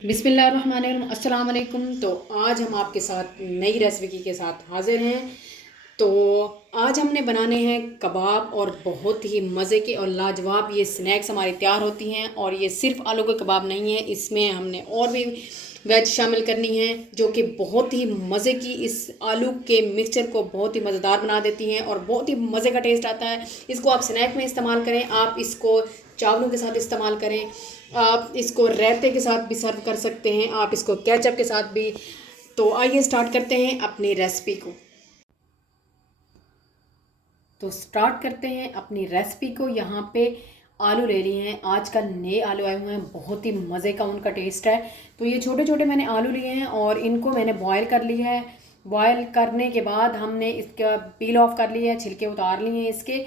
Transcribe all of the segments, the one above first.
बिस्मिल्लाहिर्रहमानिर्रहीम अस्सलाम वालेकुम। तो आज हम आपके साथ नई रेसिपी के साथ हाज़िर हैं। तो आज हमने बनाने हैं कबाब और बहुत ही मज़े के और लाजवाब ये स्नैक्स हमारी तैयार होती हैं। और ये सिर्फ आलू के कबाब नहीं है, इसमें हमने और भी वेज शामिल करनी है जो कि बहुत ही मज़े की इस आलू के मिक्सचर को बहुत ही मज़ेदार बना देती हैं और बहुत ही मज़े का टेस्ट आता है। इसको आप स्नैक में इस्तेमाल करें, आप इसको चावलों के साथ इस्तेमाल करें, आप इसको रायते के साथ भी सर्व कर सकते हैं, आप इसको केचप के साथ भी। तो आइए स्टार्ट करते हैं अपनी रेसिपी को। यहाँ पे आलू ले लिए हैं, आजकल नए आलू आए हुए हैं, बहुत ही मज़े का उनका टेस्ट है। तो ये छोटे छोटे मैंने आलू लिए हैं और इनको मैंने बॉयल कर लिया है। बॉयल करने के बाद हमने इसका पील ऑफ कर लिया है, छिलके उतार लिए हैं इसके।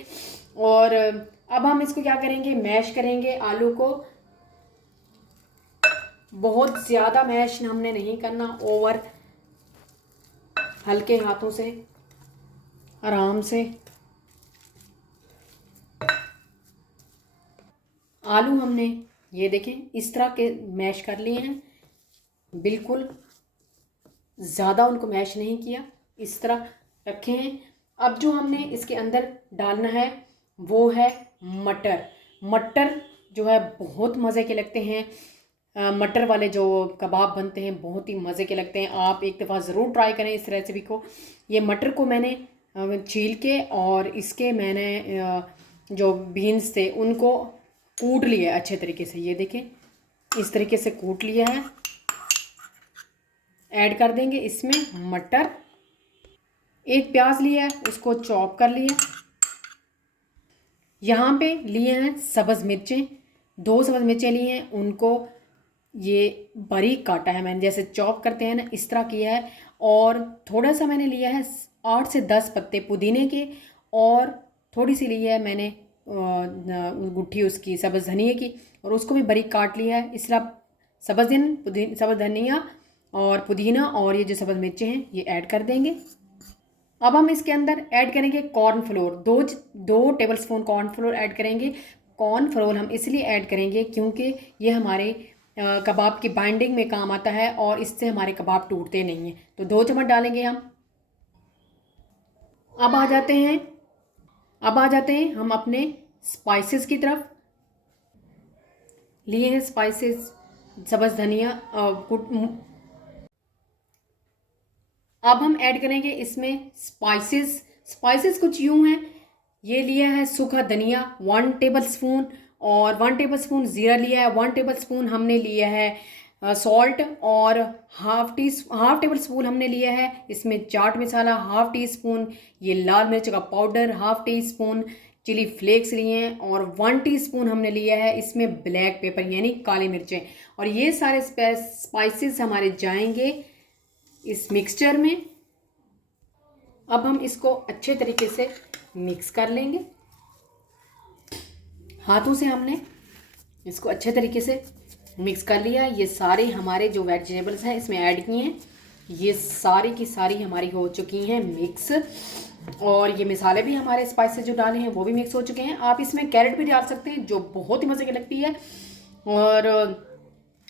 और अब हम इसको क्या करेंगे, मैश करेंगे आलू को। बहुत ज़्यादा मैश हमने नहीं करना, ओवर, हल्के हाथों से आराम से। आलू हमने ये देखें इस तरह के मैश कर लिए हैं, बिल्कुल ज़्यादा उनको मैश नहीं किया, इस तरह रखे हैं। अब जो हमने इसके अंदर डालना है वो है मटर। मटर जो है बहुत मज़े के लगते हैं। मटर वाले जो कबाब बनते हैं बहुत ही मज़े के लगते हैं, आप एक दफ़ा ज़रूर ट्राई करें इस रेसिपी को। ये मटर को मैंने छील के और इसके मैंने जो बीन्स थे उनको कूट लिया अच्छे तरीके से। ये देखें इस तरीके से कूट लिया है। ऐड कर देंगे इसमें मटर। एक प्याज लिया है, उसको चॉप कर लिया। यहाँ पे लिए हैं सब्ज़ मिर्चें, 2 सब्ज़ मिर्चें लिए हैं, उनको ये बारीक काटा है मैंने, जैसे चॉप करते हैं ना इस तरह किया है। और थोड़ा सा मैंने लिया है 8 से 10 पत्ते पुदीने के, और थोड़ी सी ली है मैंने गुट्ठी उसकी सब्ज़ धनिया की, और उसको भी बारीक काट लिया है। इस तरह सब्ज़ धनिया और पुदीना और ये जो सब्ज़ मिर्चें हैं ये ऐड कर देंगे। अब हम इसके अंदर ऐड करेंगे कॉर्नफ्लोर, दो टेबलस्पून कॉर्नफ्लोर ऐड करेंगे। कॉर्नफ्लोर हम इसलिए ऐड करेंगे क्योंकि ये हमारे कबाब की बाइंडिंग में काम आता है और इससे हमारे कबाब टूटते नहीं हैं। तो 2 चम्मच डालेंगे हम। अब आ जाते हैं हम अपने स्पाइसेस की तरफ। लिए हैं स्पाइसेस सब्ज़ धनिया। अब हम ऐड करेंगे इसमें स्पाइसेस कुछ यूँ हैं। ये लिया है सूखा धनिया 1 टेबलस्पून, और 1 टेबलस्पून ज़ीरा लिया है, 1 टेबलस्पून हमने लिया है सॉल्ट, और हाफ टेबलस्पून हमने लिया है इसमें chaat masala, half teaspoon ये लाल मिर्च का powder, half teaspoon chili flakes लिए हैं, और 1 टीस्पून हमने लिया है इसमें ब्लैक पेपर यानी काली मिर्चें। और ये सारे स्पाइसेस हमारे जाएंगे इस मिक्सचर में। अब हम इसको अच्छे तरीके से मिक्स कर लेंगे। हाथों से हमने इसको अच्छे तरीके से मिक्स कर लिया। ये सारे हमारे जो वेजिटेबल्स हैं इसमें ऐड किए हैं, ये सारी की सारी हमारी हो चुकी हैं मिक्स। और ये मसाले भी हमारे स्पाइसेस जो डाले हैं वो भी मिक्स हो चुके हैं। आप इसमें कैरेट भी डाल सकते हैं जो बहुत ही मज़े की लगती है, और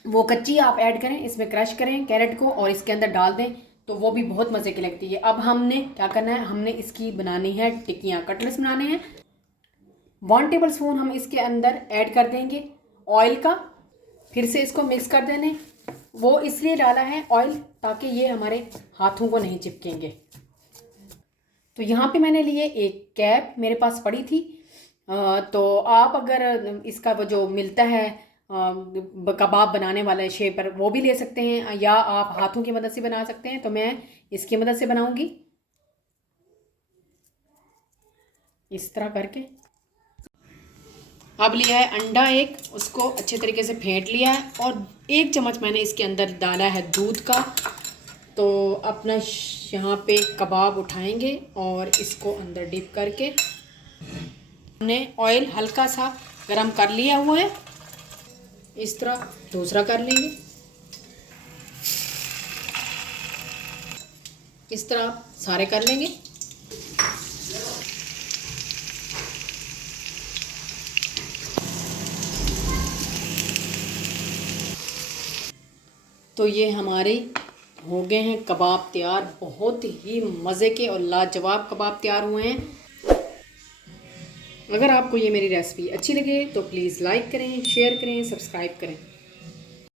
वो कच्ची आप ऐड करें, इसमें क्रश करें कैरेट को और इसके अंदर डाल दें तो वो भी बहुत मज़े की लगती है। अब हमने क्या करना है, हमने इसकी बनानी है टिक्कियाँ, कटलेट्स बनाने हैं। 1 टेबलस्पून हम इसके अंदर ऐड कर देंगे ऑयल का। फिर से इसको मिक्स कर देने, वो इसलिए डाला है ऑयल ताकि ये हमारे हाथों को नहीं चिपकेंगे। तो यहाँ पे मैंने लिए एक कैप, मेरे पास पड़ी थी। तो आप अगर इसका वो जो मिलता है कबाब बनाने वाला शेपर वो भी ले सकते हैं, या आप हाथों की मदद से बना सकते हैं। तो मैं इसकी मदद से बनाऊंगी इस तरह करके। अब लिया है अंडा एक, उसको अच्छे तरीके से फेंट लिया है, और 1 चम्मच मैंने इसके अंदर डाला है दूध का। तो अपना यहाँ पे कबाब उठाएंगे और इसको अंदर डिप करके, हमने ऑयल हल्का सा गरम कर लिया हुआ है, इस तरह दूसरा कर लेंगे। इस तरह सारे कर लेंगे। तो ये हमारे हो गए हैं कबाब तैयार। बहुत ही मज़े के और लाजवाब कबाब तैयार हुए हैं। अगर आपको ये मेरी रेसिपी अच्छी लगे तो प्लीज़ लाइक करें, शेयर करें, सब्सक्राइब करें।